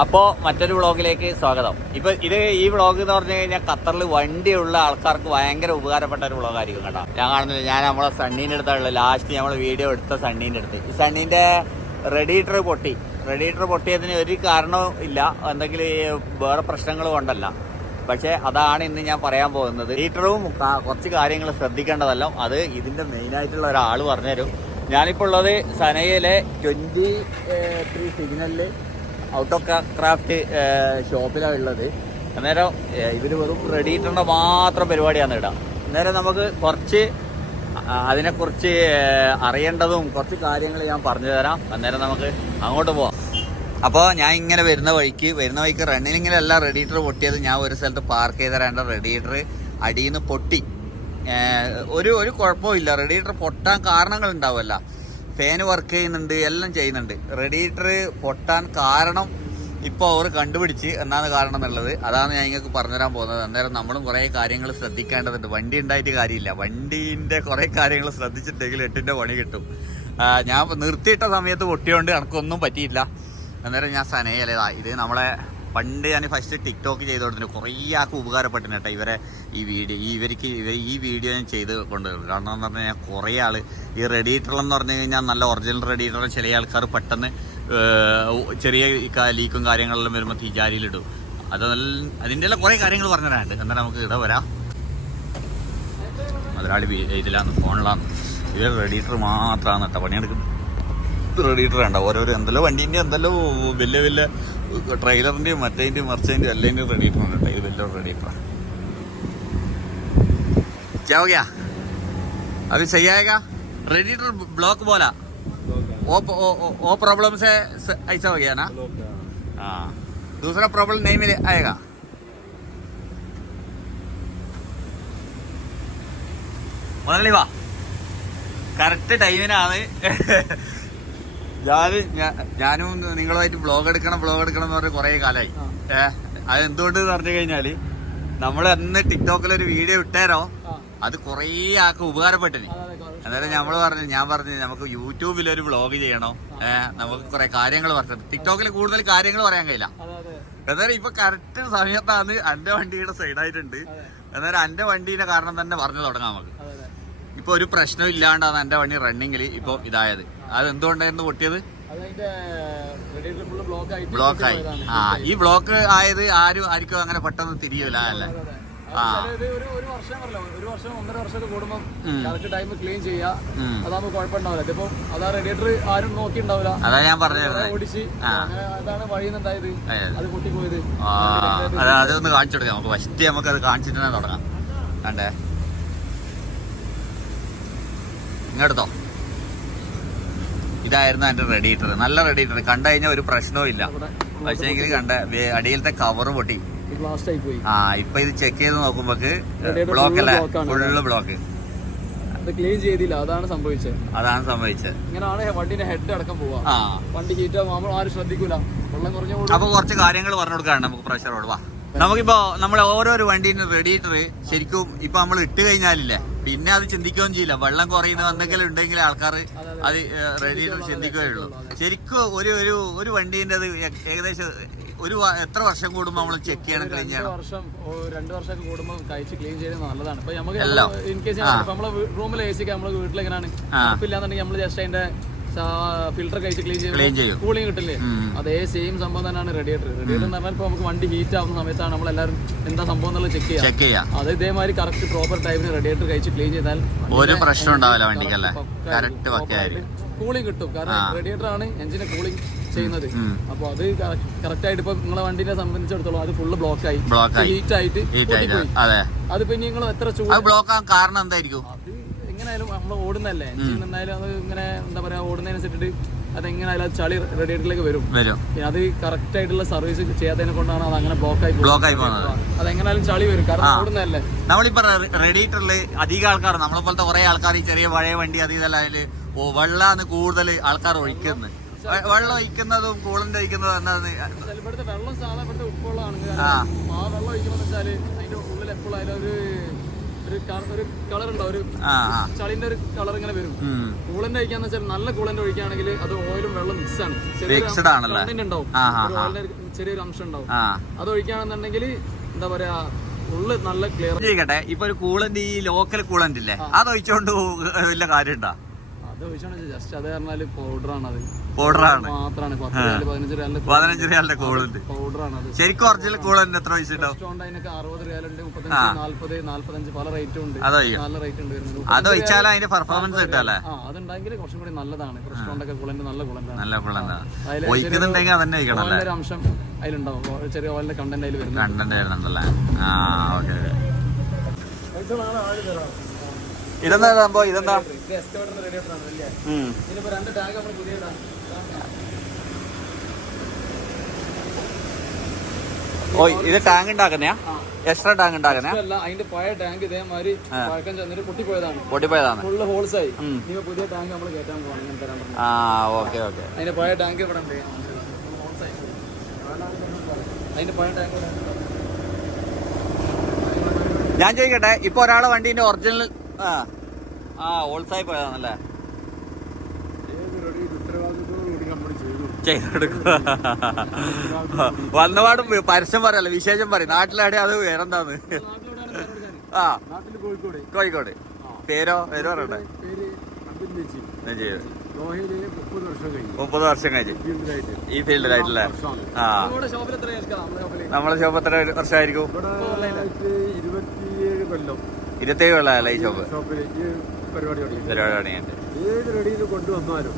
അപ്പോൾ മറ്റൊരു വ്ളോഗിലേക്ക് സ്വാഗതം. ഇപ്പോൾ ഇത് ഈ വ്ളോഗ് എന്ന് പറഞ്ഞു കഴിഞ്ഞാൽ ഖത്തറിൽ വണ്ടിയുള്ള ആൾക്കാർക്ക് ഭയങ്കര ഉപകാരപ്പെട്ട ഒരു വ്ളോഗായിരിക്കും കേട്ടോ. ഞാൻ കാണുന്നില്ല ഞാൻ നമ്മളെ സണ്ണീന്റെ അടുത്തുള്ള ലാസ്റ്റ് നമ്മൾ വീഡിയോ എടുത്ത സണ്ണീന്റെ അടുത്ത്. ഈ സണ്ണീന്റെ റെഡീറ്റർ പൊട്ടി. റെഡീറ്റർ പൊട്ടിയതിന് ഒരു കാരണവും ഇല്ല. എന്തെങ്കിലും വേറെ പ്രശ്നങ്ങൾ ഉണ്ടല്ല പക്ഷേ അതാണ് ഇന്ന് ഞാൻ പറയാൻ പോകുന്നത്. ലീറ്ററും കുറച്ച് കാര്യങ്ങൾ ശ്രദ്ധിക്കേണ്ടതല്ല. അത് ഇതിന്റെ മെയിനായിട്ടുള്ള ഒരാൾ പറഞ്ഞുതരും. ഞാനിപ്പോൾ ഉള്ളത് സനയിലെ ട്വന്റി ത്രീ സിഗ്നലിൽ ഔട്ടോ ക്രാഫ്റ്റ് ഷോപ്പിലാണ് ഉള്ളത്. അന്നേരം ഇവർ വെറും റെഡിയിട്ടേണ്ട മാത്രം പരിപാടിയാണ് ഇടാം. അന്നേരം നമുക്ക് കുറച്ച് അതിനെക്കുറിച്ച് അറിയേണ്ടതും കുറച്ച് കാര്യങ്ങൾ ഞാൻ പറഞ്ഞു തരാം അന്നേരം നമുക്ക് അങ്ങോട്ട് പോവാം. അപ്പോൾ ഞാൻ ഇങ്ങനെ വരുന്ന വഴിക്ക് വരുന്ന വഴിക്ക് റണ്ണിങ്ങിലല്ല റെഡിയേറ്റർ പൊട്ടിയത് ഞാൻ ഒരു സ്ഥലത്ത് പാർക്ക് ചെയ്ത രണ്ട് റെഡിയേറ്റർ അടിയിൽ നിന്ന് പൊട്ടി. ഒരു ഒരു കുഴപ്പമില്ല റെഡിയേറ്റർ പൊട്ടാൻ കാരണങ്ങൾ ഉണ്ടാവുമല്ല ഫാന് വർക്ക് ചെയ്യുന്നുണ്ട് എല്ലാം ചെയ്യുന്നുണ്ട്. റെഡിയേറ്റർ പൊട്ടാൻ കാരണം ഇപ്പോൾ അവർ കണ്ടുപിടിച്ച് എന്നാണ് കാരണം എന്നുള്ളത്. അതാണ് ഞാൻ നിങ്ങൾക്ക് പറഞ്ഞുതരാൻ പോകുന്നത്. അന്നേരം നമ്മളും കുറേ കാര്യങ്ങൾ ശ്രദ്ധിക്കേണ്ടതുണ്ട്. വണ്ടി ഉണ്ടായിട്ട് കാര്യമില്ല. വണ്ടീന്റെ കുറേ കാര്യങ്ങൾ ശ്രദ്ധിച്ചിട്ടെങ്കിൽ എട്ടിന്റെ പണി കിട്ടും. ഞാൻ നിർത്തിയിട്ട സമയത്ത് പൊട്ടിയോണ്ട് എനിക്കൊന്നും പറ്റിയില്ല. അന്നേരം ഞാൻ സനയല്ലേതാ ഇത് നമ്മളെ പണ്ട് ഞാൻ ഫസ്റ്റ് ടിക്ടോക്ക് ചെയ്ത് കൊടുത്തിട്ട് കുറേ ആൾക്ക് ഉപകാരപ്പെട്ടിന് കേട്ടോ ഇവരെ ഈ വീഡിയോ. ഇവർക്ക് ഇവർ ഈ വീഡിയോ ഞാൻ ചെയ്ത് കൊണ്ട് കാരണം എന്ന് പറഞ്ഞു കഴിഞ്ഞാൽ കുറേ ആൾ ഈ റെഡിയേറ്റർ എന്ന് പറഞ്ഞു കഴിഞ്ഞാൽ നല്ല ഒറിജിനൽ റെഡിയേറ്റർ ചില ആൾക്കാർ പെട്ടെന്ന് ചെറിയ ലീക്കും കാര്യങ്ങളെല്ലാം വരുമ്പോൾ തീജാരിയിലിടും നല്ല അതിന്റെ എല്ലാം കുറേ കാര്യങ്ങൾ പറഞ്ഞു തരാനുണ്ട് എന്നാൽ നമുക്ക് ഇട വരാം. മുതലാളി ഇതിലാണ് ഫോണിലാന്ന്. ഇവർ റെഡിയേറ്റർ മാത്രമാണ് കേട്ടോ പണിയെടുക്കുന്നത് റെഡിയേറ്റർ വേണ്ട. ഓരോരോ എന്തെല്ലോ വണ്ടീന്റെ എന്തെല്ലോ വലിയ വലിയ ട്രെയിലറിൻ്റെയും മറ്റേതിൻ്റെയും മറിച്ചതിൻ്റെയും എല്ലാതിൻ്റെയും റെഡിയേറ്റർ ഉണ്ട് കേട്ടോ ഇത് വലിയ റെഡിയേറ്ററാണ് क्या हो गया अभी सही आएगा रेडिएटर ब्लॉक बोला वो वो वो प्रॉब्लम से स- ऐसा हो गया ना हाँ दूसरा प्रॉब्लम नहीं मिले आएगा മുതലാളി വാ കറക്റ്റ് ടൈമിനാണ് ഞാൻ ഞാനും നിങ്ങളുമായിട്ട് ബ്ലോഗ് എടുക്കണം ബ്ലോഗ് എടുക്കണം എന്ന് പറഞ്ഞ് കുറേ കാലായി. ഏഹ് അത് എന്തുകൊണ്ട് പറഞ്ഞു കഴിഞ്ഞാൽ നമ്മൾ അന്ന് ടിക്ടോക്കിൽ ഒരു വീഡിയോ ഇട്ടേരോ? അത് കുറേ ആൾക്ക് ഉപകാരപ്പെട്ടിന്. അതായത് നമ്മൾ പറഞ്ഞു ഞാൻ പറഞ്ഞു നമുക്ക് യൂട്യൂബിൽ ഒരു ബ്ലോഗ് ചെയ്യണോ? ഏഹ് നമുക്ക് കുറെ കാര്യങ്ങൾ പറഞ്ഞു ടിക്ടോക്കിൽ കൂടുതൽ കാര്യങ്ങൾ പറയാൻ കഴിയില്ല. എന്നാലും ഇപ്പൊ കറക്റ്റ് സമയത്താണ് എന്റെ വണ്ടിയുടെ സൈഡായിട്ടുണ്ട് എന്നാലും എന്റെ വണ്ടീന്റെ കാരണം തന്നെ പറഞ്ഞു തുടങ്ങാം നമുക്ക്. ഇപ്പൊ ഒരു പ്രശ്നം ഇല്ലാണ്ടാണ് എന്റെ വണ്ടി റണ്ണിങ്ങിൽ ഇപ്പൊ ഇതായത്. അത് എന്തുകൊണ്ടായിരുന്നു പൊട്ടിയത് ബ്ലോക്ക് ആയി. ആ ഈ ബ്ലോക്ക് ആയത് ആരും ആർക്കും അങ്ങനെ പെട്ടെന്ന് തിരിയൂല അല്ല? ഒരു വർഷം ഒരു വർഷം ഒന്നര വർഷം കൂടുമ്പോൾ ഉം. Correct time clean. അതാകുമ്പോൾ കുഴപ്പമുണ്ടാവില്ല. ഇതിപ്പോ അതാ റേഡിയേറ്റർ ആരും നോക്കിണ്ടാവില്ല. അതാ ഞാൻ ഓടിച്ച്. അതാണ് വഴിയുന്നുണ്ടായത് അതെ. പൊട്ടിപ്പോയത്. അതൊന്ന് കാണിച്ചു കൊടുക്കാം. നമുക്ക് ഫസ്റ്റ് നമുക്ക് അത് കാണിച്ചിട്ട് തന്നെ തുടങ്ങാം. കണ്ടേ? ഇങ്ങെടുത്തോ ഇതായിരുന്നു അതിന്റെ റെഡിയേറ്റർ നല്ല റെഡിയേറ്റർ കണ്ടു കഴിഞ്ഞാൽ ഒരു പ്രശ്നവും ഇല്ല. പക്ഷേ എങ്കിൽ കണ്ട അടിയിലത്തെ കവർ പൊട്ടി. ആ ഇപ്പൊ ഇത് ചെക്ക് ചെയ്ത് നോക്കുമ്പോക്ക് ബ്ലോക്ക് അല്ല? ഫുള്ള് ബ്ലോക്ക് ക്ലീൻ ചെയ്തില്ല. അതാണ് സംഭവിച്ചത്. അതാണ് സംഭവിച്ചത്. ഇങ്ങനെയാണ് വണ്ടിന്റെ ഹെഡ് അടക്കം പോവാ. വണ്ടി ഹീറ്റ് നമ്മൾ ആരും ശ്രദ്ധിക്കൂല. വെള്ളം കുറഞ്ഞ അപ്പൊ കുറച്ച് കാര്യങ്ങൾ പറഞ്ഞു കൊടുക്കാണ് നമുക്ക് പ്രഷർ വാ. നമുക്കിപ്പോ നമ്മളെ ഓരോരോ വണ്ടീന്റെ റെഡിയേറ്റർ ശരിക്കും ഇപ്പൊ നമ്മൾ ഇട്ട് കഴിഞ്ഞാലില്ലേ പിന്നെ അത് ചിന്തിക്കുകയും ചെയ്യില്ല. വെള്ളം കുറയുന്ന എന്തെങ്കിലും ഉണ്ടെങ്കിൽ ആൾക്കാർ അത് റെഡിയേറ്റർ ചിന്തിക്കുകയുള്ളൂ ശരിക്കും ഒരു ഒരു ഒരു വണ്ടീന്റെ അത് ഏകദേശം ഒരു എത്ര വർഷം കൂടുമ്പോൾ നമ്മൾ ചെക്ക് ചെയ്യണം ക്ലീൻ ചെയ്യണം വർഷം രണ്ട് വർഷമൊക്കെ കൂടുമ്പോൾ കഴിച്ച് ക്ലീൻ ചെയ്യുന്നത് നല്ലതാണ് ഇപ്പൊ നമുക്ക് ഇൻ കേസ്. നമ്മളെ റൂമിൽ എ സിക്ക് നമ്മളെ വീട്ടിലെങ്ങനെയാണ് ഇല്ലാന്നുണ്ടെങ്കിൽ. നമ്മൾ ജസ്റ്റ് അതിന്റെ ഫിൽറ്റർ കഴിച്ച് ക്ലീൻ ചെയ്യും. കൂളിംഗ് കിട്ടില്ലേ? അതേ സെയിം സംഭവം തന്നെയാണ് റേഡിയേറ്റർ റേഡിയേറ്റർ എന്ന് പറഞ്ഞാൽ ഇപ്പൊ നമുക്ക് വണ്ടി ഹീറ്റ് ആവുന്ന സമയത്താണ് നമ്മൾ എല്ലാവരും എന്താ സംഭവം എന്നുള്ളത് ചെക്ക് ചെയ്യാം അത് ഇതേമാതിരി കറക്റ്റ് പ്രോപ്പർ ടൈമിന് റേഡിയേറ്റർ കഴിച്ച് ക്ലീൻ ചെയ്താൽ ഒരു പ്രശ്നം ഉണ്ടാവില്ല വണ്ടിക്കല്ലേ? കൂളിംഗ് കിട്ടും. കാരണം റേഡിയേറ്റർ ആണ് എഞ്ചിനെ കൂളിംഗ് ചെയ്യുന്നത്. അപ്പൊ അത് കറക്റ്റ് ആയിട്ട് ഇപ്പൊ നിങ്ങളെ വണ്ടിനെ സംബന്ധിച്ചിടത്തോളം അത് ഫുള്ള് ബ്ലോക്ക് ആയി. ഹീറ്റ് ആയിട്ട് അതിപ്പോ നിങ്ങൾ എത്ര ചൂട് ബ്ലോക്ക് ആകാൻ കാരണം എന്തായിരിക്കും? എങ്ങനെയായാലും നമ്മൾ ഓടുന്നല്ലേ എഞ്ചിൻ എന്തായാലും അത് ഇങ്ങനെ എന്താ പറയാ ഓടുന്നതിനനുസരിച്ചിട്ട് അത് എങ്ങനെയായാലും അത് ചളി റേഡിയേറ്ററിലേക്ക് വരും. വരും. പിന്നെ അത് കറക്റ്റ് ആയിട്ടുള്ള സർവീസ് ചെയ്യാത്തതിനെ കൊണ്ടാണ് അത് അങ്ങനെ ബ്ലോക്ക് ആയി. ബ്ലോക്ക് ആയി പോകുന്നത്. അത് എങ്ങനെയാലും ചളി വരും. കാരണം ഓടുന്നതല്ലേ? നമ്മളിപ്പോ റെഡിയേറ്ററിൽ അധികം ആൾക്കാർ നമ്മളെ പോലത്തെ കുറെ ആൾക്കാർ ഈ ചെറിയ പഴയ വണ്ടി അത് ഇതെല്ലാം അതിൽ ഓ വെള്ളാണ് കൂടുതൽ ആൾക്കാർ ഒഴിക്കുന്നത് വെള്ളം ഒഴിക്കുന്നതും കൂളിന്റെ ഒഴിക്കുന്നതും എന്താന്ന് വെള്ളം സാധാരണ ഉപ്പുള്ളതാണ് ആ. വെള്ളം ഒഴിക്കുമ്പോൾ വെച്ചാൽ അതിന്റെ ഉള്ളിൽ എപ്പോഴും അതിലൊരു ഒരു ഒരു കളർ ഉണ്ടാവും ഒരു ചളിന്റെ ഒരു കളർ ഇങ്ങനെ വരും. കൂളന്റ് ഒഴിക്കാന്ന് വെച്ചാൽ നല്ല കൂളന്റ് ഒഴിക്കുകയാണെങ്കിൽ അത് ഓയിലും വെള്ളം മിക്സ് ആണ്. ഉണ്ടാവും. ചെറിയൊരു അംശം ഉണ്ടാവും. അത് ഒഴിക്കുകയാണെന്നുണ്ടെങ്കിൽ എന്താ പറയാ ഉള്ളു നല്ല ക്ലിയർ ഇപ്പൊ ഒരു കൂളന്റ് ഈ ലോക്കൽ കൂളന്റ് ഇല്ലേ? അത് ഒഴിച്ചോണ്ട് വലിയ കാര്യമുണ്ടോ? അത് ഒഴിച്ചാണ് ജസ്റ്റ് അത് പറഞ്ഞാൽ പൗഡറാണ് അത് പൗഡറാണ് മാത്രമാണ്. പതിനഞ്ച് റിയാലിന്റെ കൂളുണ്ട് പൗഡറാണ് അത്. ശരിക്കും ഒറിജിനൽ കൂളന്റ് എത്ര പൈസ സ്റ്റോണ്ട് അതിനൊക്കെ അറുപത് റിയാലുണ്ട് മുപ്പത്തഞ്ച് നാല്പത് നാല്പത്തഞ്ച് പല റേറ്റ് ഉണ്ട്. നല്ല റേറ്റ് ഉണ്ട് വരുന്നത്. അത് ഒഴിച്ചാലും അതിന്റെ പെർഫോമൻസ് കിട്ടല്ലേ ആ അതുണ്ടെങ്കിൽ കുറച്ചും കൂടി നല്ലതാണ്. കുളന്റ് നല്ല കുളന്റാണ് നല്ല അതന്നെ ഒരു അംശം അതിലുണ്ടാവും. ചെറിയ ഓയിലിന്റെ കണ്ടന്റ് അതിൽ വരുന്നത്. കണ്ടന്റ് വരുന്നുണ്ടല്ലേ? ആ ഓക്കെ ഇതെന്താ സംഭവം? ഇതെന്താ. രണ്ട് ടാഗ് നമ്മൾ പുതിയ ഇടാം. ഓ ഇത് ടാങ്ക് ഉണ്ടാക്കുന്നയാ. എക്സ്ട്രാ ടാങ്ക് ഉണ്ടാക്കുന്ന അതിന്റെ പഴയ ടാങ്ക് ഇതേമാതിരി പഴക്കം ചെന്നിട്ട് പൊട്ടിപ്പോയതാണ്. പൊട്ടിപ്പോയതാണ്. ഫുള്ള് ഹോൾസ് ആയി. പുതിയ ടാങ്ക് നമ്മൾ കയറ്റാൻ പോകണം ആ ഓക്കെ ഓക്കെ. അതിന്റെ പഴയ ടാങ്ക് ഇവിടെ ഉണ്ട്. അതിന്റെ പഴയ ടാങ്ക് ഞാൻ ചോദിക്കട്ടെ ഇപ്പൊ ഒരാളെ വണ്ടീന്റെ ഒറിജിനൽ ആ. ആ ഓൾസായി പോയതാണല്ലേ? ചെയ്തെടുക്കും വന്നപാട് പരസ്യം പറയല്ല വിശേഷം പറയും. നാട്ടിലാടെ അത് വേറെന്താന്ന്? ആ. നാട്ടിൽ കോഴിക്കോട്. കോഴിക്കോട്. പേരോ പേരോ ചെയ്തു ദോഹയിൽ മുപ്പത് വർഷം കഴിഞ്ഞു. ഈ ഫീൽഡിലായിട്ടല്ലേ? ആ നമ്മളെ ഷോപ്പ് എത്ര വർഷമായിരിക്കും? ഇരുപത്തിയേഴ് കൊല്ലം. ഇരുപത്തേഴ് കൊല്ലമല്ലേ ഈ ഷോപ്പ് പരിപാടി തുടങ്ങി. പരിപാടി തുടങ്ങിയിട്ട്. ഏത് റെഡിയിൽ കൊണ്ടുവന്നാലും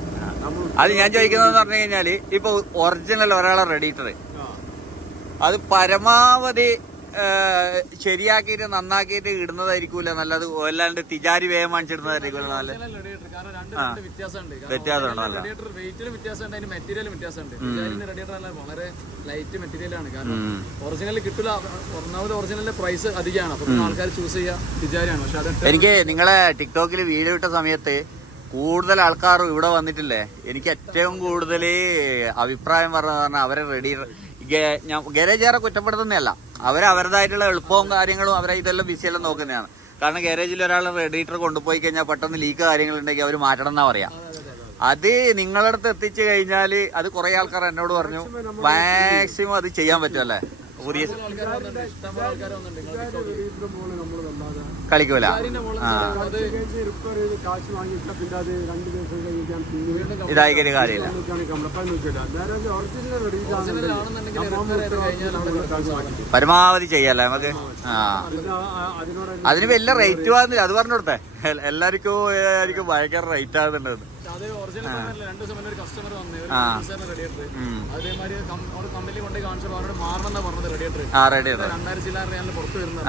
അത് ഞാൻ ചോദിക്കുന്നതെന്ന് പറഞ്ഞു കഴിഞ്ഞാൽ ഇപ്പൊ ഒറിജിനൽ ഒരാളെ റെഡിറ്റർ അത് പരമാവധി ശരിയാക്കിയിട്ട് നന്നാക്കിയിട്ട് ഇടുന്നതായിരിക്കൂല. നല്ലത് അല്ലാണ്ട് തിജാരി വേഗം വാങ്ങിച്ചിടുന്നതായിരിക്കൂല. വ്യത്യാസമുണ്ട്. വ്യത്യാസമുണ്ട്. നല്ല റേഡിയേറ്റർ വെയിറ്റിലും വ്യത്യാസമുണ്ട്. മെറ്റീരിയലും വ്യത്യാസമുണ്ട്. റേഡിയേറ്റർ നല്ല വളരെ ലൈറ്റ് മെറ്റീരിയലാണ് കാരണം. ഒറിജിനൽ കിട്ടില്ല ഒന്നാമത് ഒറിജിനലിന്റെ പ്രൈസ് അധികമാണ്. അപ്പൊ പിന്നെ ആൾക്കാർ ചൂസ് ചെയ്യുക തിജാരിയാണ്. പക്ഷെ അത് എനിക്ക് നിങ്ങളെ ടിക്ടോക്കിൽ വീഡിയോ ഇട്ട സമയത്ത് കൂടുതൽ ആൾക്കാർ ഇവിടെ വന്നിട്ടില്ലേ? എനിക്ക് ഏറ്റവും കൂടുതൽ അഭിപ്രായം പറഞ്ഞത് പറഞ്ഞാൽ അവരെ റെഡി ഞാൻ ഗാരേജുകാരെ കുറ്റപ്പെടുത്തുന്നതല്ല. അവരെ അവരുടേതായിട്ടുള്ള എളുപ്പവും കാര്യങ്ങളും അവരെ ഇതെല്ലാം ബിസിയെല്ലാം നോക്കുന്നതാണ്. കാരണം ഗാരേജിൽ ഒരാൾ റെഡിറ്റർ കൊണ്ടുപോയി കഴിഞ്ഞാൽ പെട്ടെന്ന് ലീക്ക് കാര്യങ്ങളുണ്ടെങ്കിൽ അവർ മാറ്റണം എന്നാ പറയാ. അത് നിങ്ങളുടെ അടുത്ത് എത്തിച്ചു കഴിഞ്ഞാൽ അത് കുറെ ആൾക്കാർ എന്നോട് പറഞ്ഞു മാക്സിമം അത് ചെയ്യാൻ പറ്റുമല്ലേ പുതിയ കളിക്കൂല. ഇതായി കാര്യമില്ല. പരമാവധി ചെയ്യല്ലേ നമുക്ക്? ആ അതിന് വലിയ റേറ്റ് വാങ്ങുന്നില്ല അത് പറഞ്ഞു കൊടുത്തേ. എൽ- എല്ലാവർക്കും ആയിരിക്കും ഭയങ്കര റേറ്റ് ആകുന്നുണ്ട് അത് ഒറിജിനൽ രണ്ട് ദിവസം മുന്നേ ഒരു കസ്റ്റമർ വന്നു ഒരു. റേഡിയേറ്റർ ഉം. അതേമാതിരി അവിടെ കമ്പനി കൊണ്ട് കാണിച്ചപ്പോൾ അവരോട് മാറണമെന്നാ പറഞ്ഞത് റെഡിയേറ്റർ ചില്ലാറ് റിയാലിന് പുറത്ത് വരുന്നത്.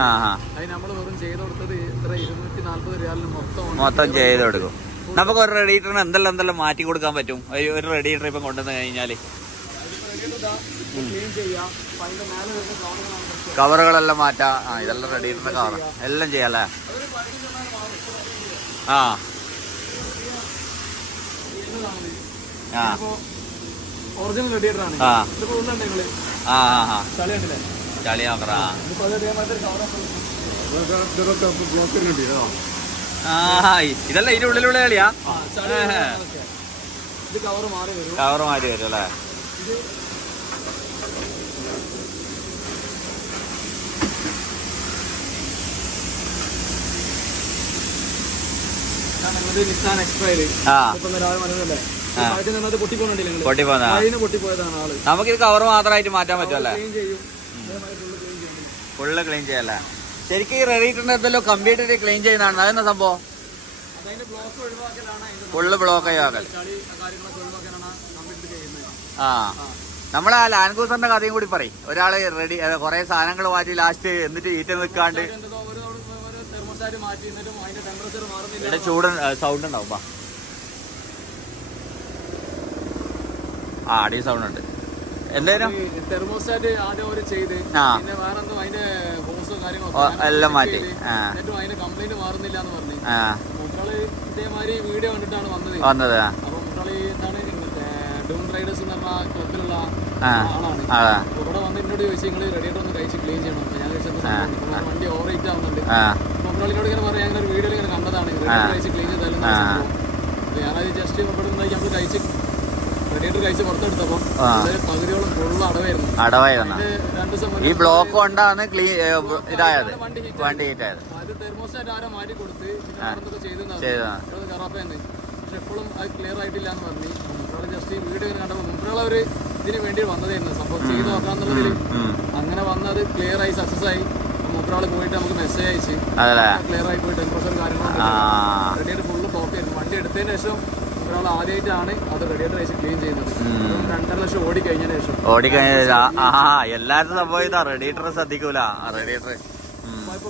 നമ്മൾ വെറും ചെയ്ത് കൊടുത്തത് ഇത്ര ഇരുന്നൂറ്റി നാൽപ്പത് റിയാലിന് മൊത്തം മൊത്തം ചെയ്ത് കൊടുക്കും. നമുക്ക് ഒരു റെഡിയേറ്ററിന് എന്തെല്ലാം എന്തെല്ലാം മാറ്റി കൊടുക്കാൻ പറ്റും? ഒരു- റെഡിയേറ്റർ ഇപ്പം കൊണ്ടുവന്ന് കഴിഞ്ഞാൽ. കവറുകളെല്ലാം മാറ്റാം. ആ ഇതെല്ലാം റെഡിയേറ്ററിന്റെ കവർ എല്ലാം ചെയ്യാല്ലേ. ആ. ഇതൊക്കെ ബ്ലോക്ക് ഉണ്ട് കേട്ടോ ആ ഇതല്ല ഇതിന്റെ ഉള്ളിലുള്ള കളിയാ കവർ മാറി വരും. കവർ മാറ്റി വരും അല്ലേ ഇത് നിസാൻ എക്സ്ട്രയിൽ ആ ഇപ്പൊ രാവിലെ മനസ്സിലല്ലേ പാട്ടിൽ നിന്നത് പൊട്ടിപ്പോണ്ടില്ല നിങ്ങൾ പൊട്ടിപ്പോന്ന അതിന് പൊട്ടിപ്പോയതാണ് ആൾ നമുക്കിത് കവർ മാത്രമായിട്ട് മാറ്റാൻ പറ്റുമല്ലേ. ഫുള്ള് ക്ലീൻ ചെയ്യല്ലേ? ശരിക്കും ഈ എന്തെല്ലോ കമ്പ്യൂട്ടറിൽ ക്ലീൻ ചെയ്യുന്നതാണ്. അതെന്നാ സംഭവം? ഫുള്ള് ബ്ലോക്ക് ആക്കൽ ആ നമ്മളെ ആ ലാൻഗൂസറിന്റെ കഥയും കൂടി പറയും. ഒരാൾ റെഡി കുറെ സാധനങ്ങൾ മാറ്റി ലാസ്റ്റ് എന്നിട്ട് ഈറ്റ് നിൽക്കാണ്ട് അതിന്റെ ടെമ്പറേച്ചർ മാറുന്നില്ല. ഇവിടെ ചൂട് സൗണ്ട് ഉണ്ടാവും. ആ അടി സൗണ്ട് ഉണ്ട്. എന്തായാലും? തെർമോസ്റ്റാറ്റ് ആദ്യം ചെയ്ത്. പിന്നെ വേറെ എന്തോ അതിന്റെ ഹോസോ കാര്യങ്ങളൊക്കെ എല്ലാം മാറ്റി. ചെയ്ത് എന്നിട്ടും അതിന്റെ കംപ്ലൈന്റ് മാറുന്നില്ല എന്ന് പറഞ്ഞു. ആ. മുട്ടാൾ ഇതേമാതിരി വീഡിയോ കണ്ടിട്ടാണ് വന്നത്. വന്നത് ആ. അപ്പൊ മുട്ടാൾ എന്താണ് ഡൂൺ റൈഡേഴ്സ് എന്ന് പറഞ്ഞ ക്ലബിലുള്ള. ആളാണ്. ഇവിടെ വന്ന് എന്നോട് ചോദിച്ചു നിങ്ങൾ റെഡിയായിട്ട് ഒന്ന് കഴിച്ച് ക്ലീൻ ചെയ്യണം. ഞാൻ വണ്ടി ഓവർ ഹീറ്റ് ആവുന്നുണ്ട് മൊബൈലിനോട് ഇങ്ങനെ പറയാം അങ്ങനെ ഒരു വീഡിയോ ഇങ്ങനെ കണ്ടതാണ് കഴിച്ച് ക്ലീൻ ചെയ്താലും. ഞാനത് ജസ്റ്റ് ഇവിടെ നമ്മൾ കഴിച്ച് അടവായിരുന്നു. ഇത് ഈ ബ്ലോക്ക് കൊണ്ടാണ് ക്ലീ ഇതായത്. വണ്ടി ഹീറ്റ് വണ്ടി ഹീറ്റ് ആയത്. അത് തെർമോസ്റ്റാറ്റ് ആരോ മാറ്റി കൊടുത്ത് പിന്നെ വേറെന്തൊക്കെ ചെയ്തെന്ന് പക്ഷെ എപ്പോഴും അത് ക്ലിയർ ആയിട്ടില്ല എന്ന് പറഞ്ഞു ജസ്റ്റ് വീഡിയോ കണ്ടപ്പോൾ ഒരു ഇതിന് വേണ്ടി വന്നതായിരുന്നു. സംഭവം ചെയ്ത് നോക്കാന്നുള്ളതിൽ ഉം. അങ്ങനെ വന്നത് ക്ലിയർ ആയി സക്സസ് ആയി. മുമ്പുള്ള പോയിട്ട് നമുക്ക് മെസ്സേജ് അയച്ച് ക്ലിയർ ആയി പോയി കാര്യങ്ങളൊക്കെ റെഡിയായിട്ട് ഫുള്ള് വണ്ടി എടുത്തതിന് ശേഷം ഒരാൾ ആദ്യമായിട്ടാണ് അത് റെഡിയായിട്ട് കഴിച്ച് ക്ലീൻ ചെയ്യുന്നത്. ഉം. രണ്ടര ലക്ഷം ഓടി കഴിഞ്ഞ ശേഷം ആ സംഭവം ഇതാ റേഡിയേറ്റർ ശ്രദ്ധിക്കൂല. റേഡിയേറ്റർ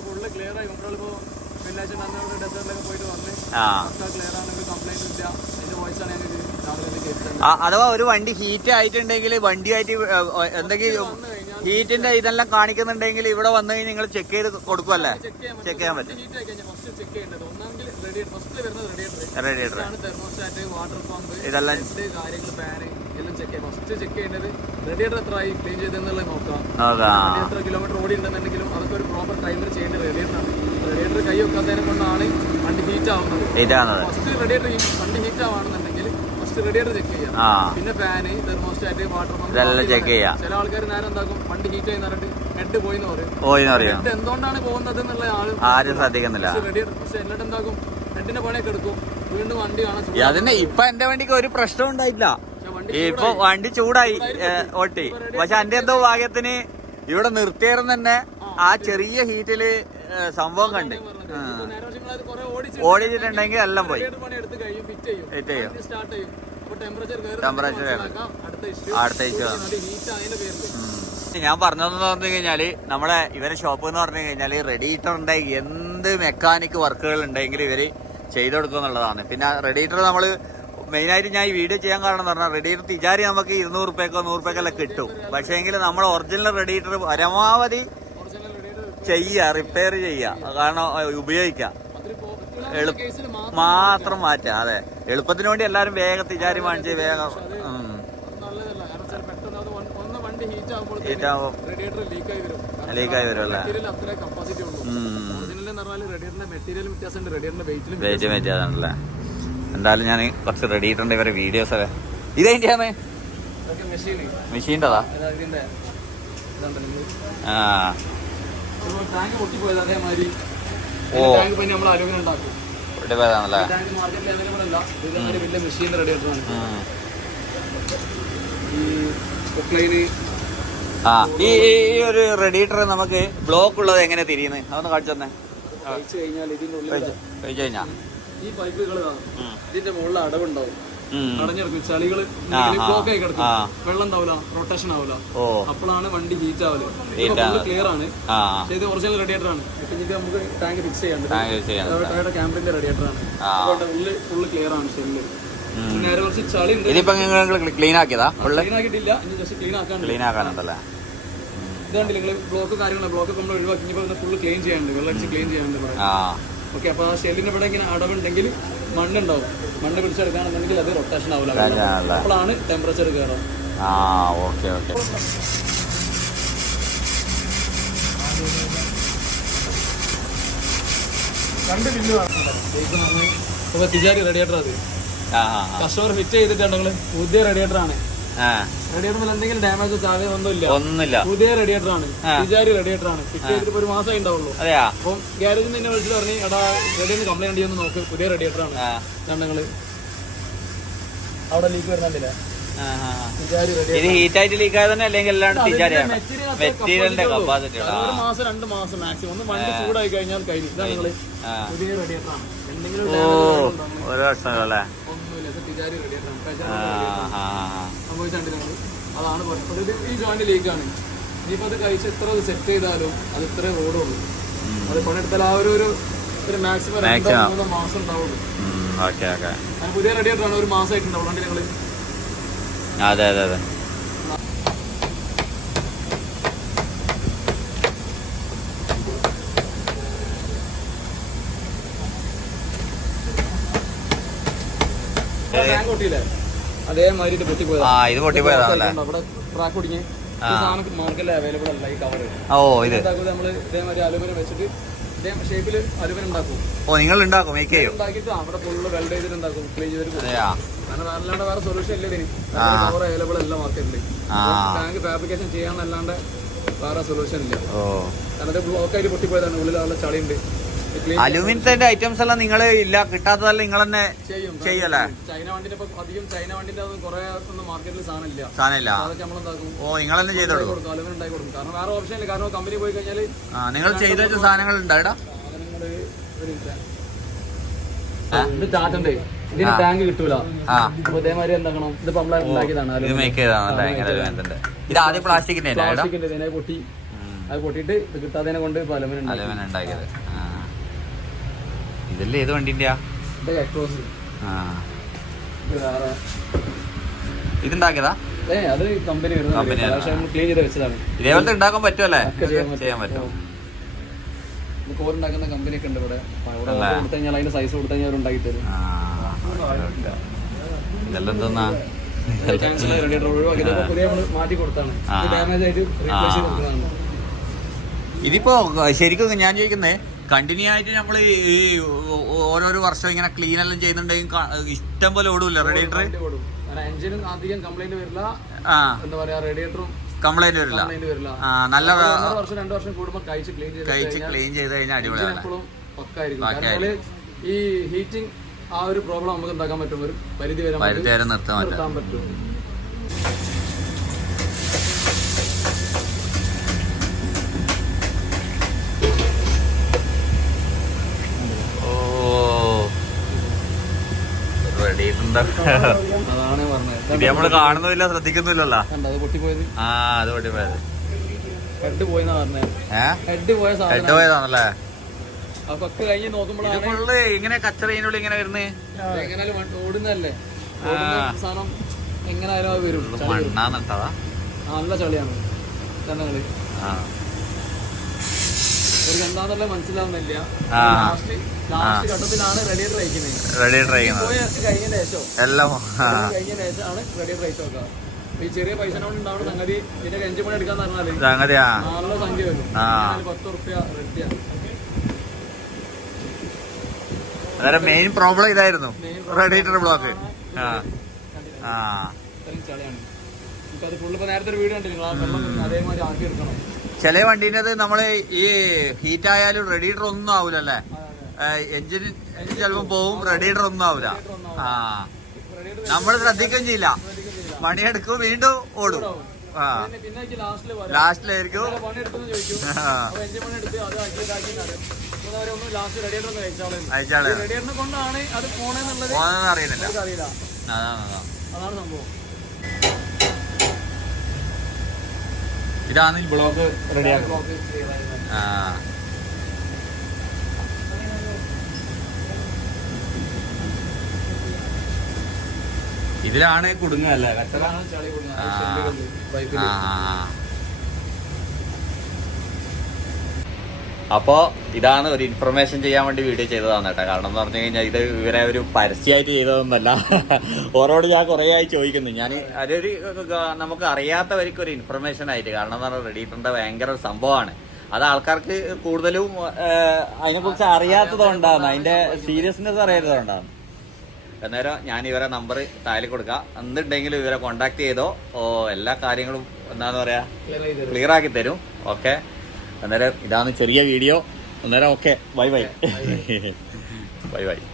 ഫുള്ള് ക്ലിയർ ആയി. വെള്ളിയാഴ്ച ഡെസേർട്ടിലൊക്കെ പോയിട്ട് വന്ന് ക്ലിയർ ആണെങ്കിൽ കംപ്ലൈന്റ് ഇല്ല. അതിന്റെ വോയിസ് ആണ് ഞങ്ങൾക്ക് അഥവാ ഒരു വണ്ടി ഹീറ്റ് ആയിട്ടുണ്ടെങ്കിൽ വണ്ടിയായിട്ട് എന്തെങ്കിലും ഹീറ്റിന്റെ ഇതെല്ലാം കാണിക്കുന്നുണ്ടെങ്കിൽ ഇവിടെ വന്നു കഴിഞ്ഞാൽ നിങ്ങൾ ചെക്ക് ചെയ്ത് കൊടുക്കുമല്ലേ ചെക്ക് ചെയ്യാൻ പറ്റും. റെഡിയേറ്റർ ഇതെല്ലാം റെഡിയേറ്റർ എത്ര ആയി ക്ലീൻ ചെയ്തെന്നുള്ളത് നോക്കാം. എത്ര കിലോമീറ്റർ ഓടി ഉണ്ടെന്നുണ്ടെങ്കിലും അതൊക്കെ ഒരു പ്രോപ്പർ ടൈമിൽ ചെയ്യേണ്ടത് റെഡിയേറ്ററാണ് റെഡിയേറ്റർ കൈ വെക്കാത്തതിനെ കൊണ്ടാണ് വണ്ടി ഹീറ്റ് ആവുന്നത്. ഫസ്റ്റ് റെഡിയേറ്റർ വണ്ടി ഹീറ്റ് ആവുകയാണെന്നുണ്ടെങ്കിൽ ഫസ്റ്റ് റെഡിയേറ്റർ ചെക്ക് ചെയ്യാം. ആ. പിന്നെ ഫാന് തെർമോസ്റ്റാറ്റ് വാട്ടർ പമ്പ് ഇതെല്ലാം check ചെയ്യാം. ചില ആൾക്കാർ നേരം എന്താക്കും വണ്ടി ഹീറ്റ് ആയി പറഞ്ഞിട്ട് ഹെഡ് പോയി എന്ന് പറയും. പോയിന്ന് അറിയാം ഹെഡ് എന്തുകൊണ്ടാണ് പോകുന്നത് എന്നുള്ള ആൾ ആരും ശ്രദ്ധിക്കുന്നില്ല. റെഡിയേറ്റർ പക്ഷെ എന്നിട്ട് എന്താക്കും ഹെഡിന്റെ പണിയൊക്കെ എടുക്കും. വീണ്ടും വണ്ടി കാണാൻ ഈ അതിന് ഇപ്പൊ എന്റെ വണ്ടിക്ക് ഒരു പ്രശ്നം ഉണ്ടായില്ല ഇപ്പൊ വണ്ടി ചൂടായി ഓട്ടി. പക്ഷെ എന്റെ എന്തോ ഭാഗ്യത്തിന് ഇവിടെ നിർത്തിയായിരുന്നു തന്നെ ആ ചെറിയ ഹീറ്റിൽ സംഭവം കണ്ട്. ഓടിച്ചിട്ടുണ്ടെങ്കിൽ എല്ലാം പോയി. ഫിറ്റ് ചെയ്യും. ടെമ്പറേച്ചർ അടുത്ത ഇഷ്യൂ. ഞാൻ പറഞ്ഞതെന്ന് പറഞ്ഞു കഴിഞ്ഞാൽ നമ്മളെ ഇവരെ ഷോപ്പ് എന്ന് പറഞ്ഞു കഴിഞ്ഞാൽ റെഡിയേറ്ററിന്റെ എന്ത് മെക്കാനിക് വർക്കുകൾ ഉണ്ടെങ്കിലും ഇവർ ചെയ്തെടുക്കും എന്നുള്ളതാണ്. പിന്നെ റെഡിയേറ്റർ നമ്മൾ മെയിനായിട്ട് ഞാൻ ഈ വീഡിയോ ചെയ്യാൻ കാരണം എന്ന് പറഞ്ഞാൽ റെഡിയേറ്റർ തിജാരി നമുക്ക് ഇരുന്നൂറ് റുപ്യക്കോ നൂറ് റുപ്യക്കോ കിട്ടും. പക്ഷേ എങ്കിൽ നമ്മൾ ഒറിജിനൽ റെഡിയേറ്റർ പരമാവധി ഒറിജിനൽ റെഡിയേറ്റർ ചെയ്യുക റിപ്പയർ ചെയ്യുക കാരണം ഉപയോഗിക്കാം. ഉപയോഗിക്കുക കേസിൽ മാത്രം മാറ്റ. മാറ്റുക അതെ. എളുപ്പത്തിന് വേണ്ടി എല്ലാവരും വേഗത്തിൽ തിജാരി വാങ്ങിച്ച് വേഗം അത് ലീക്കായി വരും. അല്ലേ? വെയിറ്റ് എന്തായാലും ഞാൻ കുറച്ച് റെഡി ഇട്ടുണ്ട് ഇവരെ വീഡിയോസ് ഒക്കെ ഇതേ മെഷീന്റെതാ ആ. ഓ. ഇവിടെ പോയതാണല്ലേ മാർക്കറ്റിൽ അവൈലബിൾ അല്ല വലിയ. ഈ പൊക്ലൈന് ആ ഈ ഈ- ഒരു റെഡിയേറ്റർ നമുക്ക് ബ്ലോക്ക് ഉള്ളത് എങ്ങനെ തിരിയുന്നത് അതൊന്ന് കാണിച്ചു തന്നെ. കഴിച്ചു കഴിഞ്ഞാൽ ഇതിന്റെ ഉള്ളിൽ കഴിച്ചു കഴിഞ്ഞാ? ഈ പൈപ്പുകൾ. ഇതിന്റെ മുകളിൽ അടവുണ്ടാവും. ഉം. അടഞ്ഞെടുക്കും ചളികൾ ബ്ലോക്ക് ആയി കിടക്കും. വെള്ളം ഉണ്ടാവില്ല റൊട്ടേഷൻ ആവില്ല അപ്പോഴാണ് വണ്ടി ഹീറ്റ് ആവൽ. ക്ലിയർ ആണ്. ഇത് ഒറിജിനൽ റേഡിയേറ്റർ ആണ്. ഇത് നമുക്ക് ടാങ്ക് ഫിക്സ് ചെയ്യാണ്ട് ക്യാമ്പിന്റെ റേഡിയേറ്റർ ആണ്. ഉള്ളിൽ ഫുള്ള് ക്ലിയർ ആണ് ഷെല്ല് ഇതിപ്പോ ക്ലീൻ ആക്കിയതാ? ക്ലീൻ ആക്കിയിട്ടില്ല. ജസ്റ്റ് ക്ലീൻ ആക്കാൻ ക്ലീൻ ആക്കാനുണ്ടല്ലേ? ഇതാണ്ട് നിങ്ങൾ ബ്ലോക്ക് കാര്യങ്ങൾ ബ്ലോക്ക് നമ്മൾ ഒഴിവാക്കി. ഫുള്ള് ക്ലീൻ ചെയ്യാണ്ട് വെള്ളം ക്ലീൻ ചെയ്യാനുണ്ട്. ഓക്കെ അപ്പൊ ആ ഷെല്ലിന്റെ ഇവിടെ ഇങ്ങനെ അടവുണ്ടെങ്കിൽ മണ്ണുണ്ടാവും. മണ്ണ് പിടിച്ചെടുക്കുകയാണെന്നുണ്ടെങ്കിൽ അത് റൊട്ടേഷൻ ആവില്ല? അപ്പോഴാണ് ടെമ്പറേച്ചർ കയറുക. ആ ഓക്കെ ഓക്കെ രണ്ട് ബില്ല് അപ്പൊ തിജാരി റേഡിയേറ്റർ അത്. കസ്റ്റമർ ഫിറ്റ് ചെയ്തിട്ടുണ്ടെങ്കിൽ പുതിയ റേഡിയേറ്റർ ആണ്. ആ. റേഡിയേറ്ററിൽ എന്തെങ്കിലും ഡാമേജ് ചാവേ ഒന്നുമില്ല ഒന്നുമില്ല. പുതിയ റേഡിയേറ്റർ ആണ്. ആ. തിജാരി റേഡിയേറ്റർ ആണ്. ഫിറ്റ് ചെയ്തിട്ട് ഒരു മാസമേ ഉണ്ടാവുള്ളൂ. അതെയാ? അപ്പം ഗ്യാരേജിൽ നിന്ന് വിളിച്ചിട്ട് പറഞ്ഞു എടാ കംപ്ലൈന്റ് ചെയ്യുന്ന നോക്ക്. പുതിയ റേഡിയേറ്റർ ആണ്. ആ. ഞങ്ങൾ അവിടെ ലീക്ക് വരുന്നില്ല ഇത് ഹീറ്റ് ആയിട്ട് ലീക്ക് ആയതന്നെ അല്ലെങ്കിൽ അല്ലാണ്ട് മെറ്റീരിയൽ മെറ്റീരിയലിന്റെ കപ്പാസിറ്റി ഒരു മാസം രണ്ട് മാസം മാക്സിമം ഒന്ന് വണ്ടി ചൂടായി കഴിഞ്ഞാൽ കഴിഞ്ഞു. ഇതാണ് നിങ്ങൾ പുതിയ റേഡിയേറ്റർ ആണ്. എന്തെങ്കിലും ഓ damage ഉണ്ടോ? ഒരു വർഷമല്ലേ ഒന്നുമില്ല സംഭവിച്ചിട്ടുണ്ട് ഞങ്ങൾ അതാണ് പറഞ്ഞത് ഇത് ഈ ജോയിന്റ് ലീക്കാണ് ഇനിയിപ്പോൾ അത് കഴിച്ച് എത്ര സെറ്റ് ചെയ്താലും അത് ഇത്രേ ഓടുള്ളൂ. അത് പണിയെടുത്താൽ ആ ഒരു ഒരു മാക്സിമം രണ്ടോ മാസം ഉണ്ടാവുള്ളൂ. പുതിയ റെഡി ആയിട്ടാണ് ഒരു മാസമായിട്ടുണ്ടാവുള്ളൂ ഞങ്ങൾ അതെ അതെ അതെ. ടാങ്ക് പൊട്ടിയില്ലേ അതേമാതിരി ഇത് പൊട്ടിപ്പോയതാ. ആ ഇത് പൊട്ടിപ്പോയതാണല്ലേ? അവിടെ ട്രാക്ക് ഒടിഞ്ഞ് ആ. സാധനം മാർക്കറ്റിൽ അവൈലബിൾ അല്ല ഈ കവർ ഓ ഇത്. നമ്മൾ ഇതേമാതിരി അലുമിനിയം വെച്ചിട്ട് ഓ നിങ്ങൾ ഉണ്ടാക്കും മേക്ക് ചെയ്യും. വേറെ സൊല്യൂഷൻ ഇല്ല ഇതിന് ആ. കവർ അവൈലബിൾ അല്ല മാർക്കറ്റിൽ ആ. ടാങ്ക് ഫാബ്രിക്കേഷൻ ചെയ്യാന്നല്ലാണ്ട് വേറെ സൊല്യൂഷൻ ഇല്ല. കാരണം ബ്ലോക്ക് ആയിട്ട് പൊട്ടിപ്പോയതാണ് ഉള്ളിൽ ചളിയുണ്ട്. അലുമിനിയത്തിന്റെ ഐറ്റംസ് എല്ലാം നിങ്ങൾ ഇല്ല. കിട്ടാത്തതല്ല നിങ്ങൾ തന്നെ ചെയ്യല്ലേ? ചൈന വണ്ടിന്റെ അധികം ചൈന വണ്ടിന്റെ അത് കുറെ മാർക്കറ്റിൽ സാധനം ഇല്ല സാധനമില്ല. ഓ നിങ്ങൾ തന്നെ ചെയ്തോളൂ. കൊടുക്കും. അലുമിനിയം ഉണ്ടാക്കി കൊടുക്കും. കാരണം വേറെ ഓപ്ഷൻ ഇല്ല. കാരണം കമ്പനി പോയി കഴിഞ്ഞാൽ ആ നിങ്ങൾ ചെയ്ത വെച്ച സാധനങ്ങൾ ഉണ്ടായിടാ ഇത്. ടാറ്റന്റെ ഇതിന് ടാങ്ക് കിട്ടൂല. ആ. അപ്പൊ ഇതേമാതിരി എന്താക്കണം? ഇത് ഉണ്ടാക്കിയതാണ് ഇത് ആദ്യം പ്ലാസ്റ്റിക്കിന്റെ പ്ലാസ്റ്റിക്കിന്റെ ഇതിനെ പൊട്ടി. അത് പൊട്ടിയിട്ട് കിട്ടാതെ കൊണ്ട് അലുമിനിയം ഉണ്ടാക്കിയത്. ഇതല്ലേ ഏത് വണ്ടിന്റെ ഇതുണ്ടാക്കിയതാ? ഇതേപോലത്തെ ഉണ്ടാക്കാൻ പറ്റുമല്ലേ ചെയ്യാൻ പറ്റും. ചെയ്യാൻ പറ്റും. ഇത് കോലുണ്ടാക്കുന്ന കമ്പനി ഒക്കെ ഉണ്ട് ഇവിടെ. അവിടെ അല്ലേ? കൊടുത്തു കഴിഞ്ഞാൽ അതിന്റെ സൈസ് കൊടുത്തു കഴിഞ്ഞാൽ അവർ ഉണ്ടാക്കി തരും. ആ ഓക്കേ. ഇതെല്ലാം എന്തോന്നാ ഇതിപ്പോ ശരിക്കും ഞാൻ ചോദിക്കുന്നത് കണ്ടിന്യൂ ആയിട്ട് നമ്മൾ ഈ ഓരോരോ വർഷം ഇങ്ങനെ ക്ലീൻ എല്ലാം ചെയ്യുന്നുണ്ടെങ്കിൽ ഇഷ്ടം പോലെ ഓടൂല്ലേ റേഡിയേറ്റർ എഞ്ചിനും അധികം കംപ്ലൈന്റ് വരില്ല എന്താ പറയാ റേഡിയേറ്ററും കംപ്ലൈന്റ് വരില്ല. നല്ല വർഷം രണ്ടു വർഷം കൂടുമ്പോൾ കഴിച്ച് ക്ലീൻ ചെയ്ത് കഴിച്ച് ക്ലീൻ ചെയ്ത് കഴിഞ്ഞാൽ അടിപൊളിയാണ്. ഈ ഹീറ്റിംഗ് ആ ഒരു പ്രോബ്ലം നമുക്ക് എന്താക്കാൻ പറ്റും. ഒരു പരിധി വരെ പരിധി വരെ നിർത്താൻ പറ്റും നിർത്താൻ പറ്റും ഓ ഇത് നമ്മൾ കാണുന്നില്ല ശ്രദ്ധിക്കുന്നില്ലല്ലോ. അത് പൊട്ടിപ്പോയത്? ആ അത് പൊട്ടി പോയത് ഹെഡ് പോയതാണല്ലേ? ഇങ്ങനെ കച്ചറയിനുള്ളിൽ ഇങ്ങനെ വരുന്നേ? എങ്ങനെയാലും ഓടുന്നല്ലേ സാധനം എങ്ങനെയായാലും വരും. മണ്ണാന്നിട്ടതാ? നല്ല ചളിയാണ്. ആ. ഒരു എന്താന്നല്ല മനസ്സിലാവുന്നില്ല ഘട്ടത്തിലാണ് റെഡിയേറ്റർ അയക്കുന്നത് റെഡിയേറ്റർ ശേഷം എല്ലാം ശേഷമാണ് റെഡിയേറ്റർ അയച്ചു നോക്കുക ഈ ചെറിയ പൈസ ഉണ്ടാവുന്ന സംഗതി ഇതിന്റെ അഞ്ചു മണി എടുക്കാന്ന് പറഞ്ഞാൽ സംഗതിയാ നല്ല സംഖ്യ വരും. ആ. ഞാൻ പത്ത് റുപ്യ റെഡിയാണ് അന്നേരം മെയിൻ പ്രോബ്ലം ഇതായിരുന്നു. റെഡിയേറ്റർ ബ്ലോക്ക് ആ. ആ. നേരത്തെ ഒരു വീഡിയോ വെള്ളം അതേമാതിരി ആക്കി എടുക്കണം. ചില വണ്ടീന്റെ നമ്മൾ ഈ ഹീറ്റ് ആയാലും റെഡിയേറ്റർ ഒന്നും ആവൂലല്ലേ എഞ്ചിൻ ചിലപ്പോ പോവും റെഡിയേറ്റർ ഒന്നും ആവൂല. ആ. നമ്മൾ ശ്രദ്ധിക്കുകയും ചെയ്യില്ല. പണിയെടുക്കും വീണ്ടും ഓടും. ആ. ലാസ്റ്റിലായിരിക്കും. അയച്ചാളെ. അറിയുന്നില്ല. അതാണ് ആ, അപ്പൊ അഞ്ചു മണി എടുത്ത് അത് ആക്കി ഇതാക്കി മൂന്നവരെ ഒന്ന് ലാസ്റ്റ് റെഡിയേറ്റർ ഒന്ന് കഴിച്ചാളെ അയച്ചാൾ റെഡിയേറ്ററിനെ കൊണ്ടാണ് അത് പോണെന്നുള്ളത് പോണെന്ന് അറിയുന്നില്ല നമുക്ക് അറിയില്ല അതാണ് അതാണ്. അതാണ് സംഭവം ഇതാണ് ബ്ലോക്ക് റെഡിയാക്കുന്നത് ബ്ലോക്ക് ആ. ഇതിലാണ് കുടുങ്ങല്ലേ കൊടുക്കുന്നത് ആ. ഷെല്ലുകളിൽ, പൈപ്പിൽ. ആ, ആ, ആ. അപ്പോ ഇതാണ് ഒരു ഇൻഫർമേഷൻ ചെയ്യാൻ വേണ്ടി വീഡിയോ ചെയ്തതാണ് കേട്ടോ. കാരണം എന്ന് പറഞ്ഞു കഴിഞ്ഞാൽ ഇത് ഇവരെ ഒരു പരസ്യമായിട്ട് ചെയ്തതൊന്നല്ല ഓരോട് ഞാൻ കുറേ ആയി ചോദിക്കുന്നു. ഞാൻ അതൊരു നമുക്ക് അറിയാത്തവർക്ക് ഒരു ഇൻഫർമേഷൻ ആയിട്ട് കാരണം എന്ന് പറഞ്ഞാൽ റെഡിയിട്ടുണ്ട് ഭയങ്കര ഒരു സംഭവമാണ്. അത് ആൾക്കാർക്ക് കൂടുതലും അതിനെക്കുറിച്ച് അറിയാത്തതുകൊണ്ടാണ്. അതിന്റെ സീരിയസ്നെസ് അറിയാത്തതുകൊണ്ടാണ്. എന്നേരം ഞാൻ ഇവരെ നമ്പർ താഴെ കൊടുക്കാം. എന്തുണ്ടെങ്കിലും ഇവരെ കോണ്ടാക്ട് ചെയ്തോ. ഓ എല്ലാ കാര്യങ്ങളും എന്താണെന്ന് പറയാ? Clear ക്ലിയർ ആക്കി തരും. ഓക്കെ അന്നേരം ഇതാണ് ചെറിയ വീഡിയോ. അന്നേരം okay bye bye. Bye bye.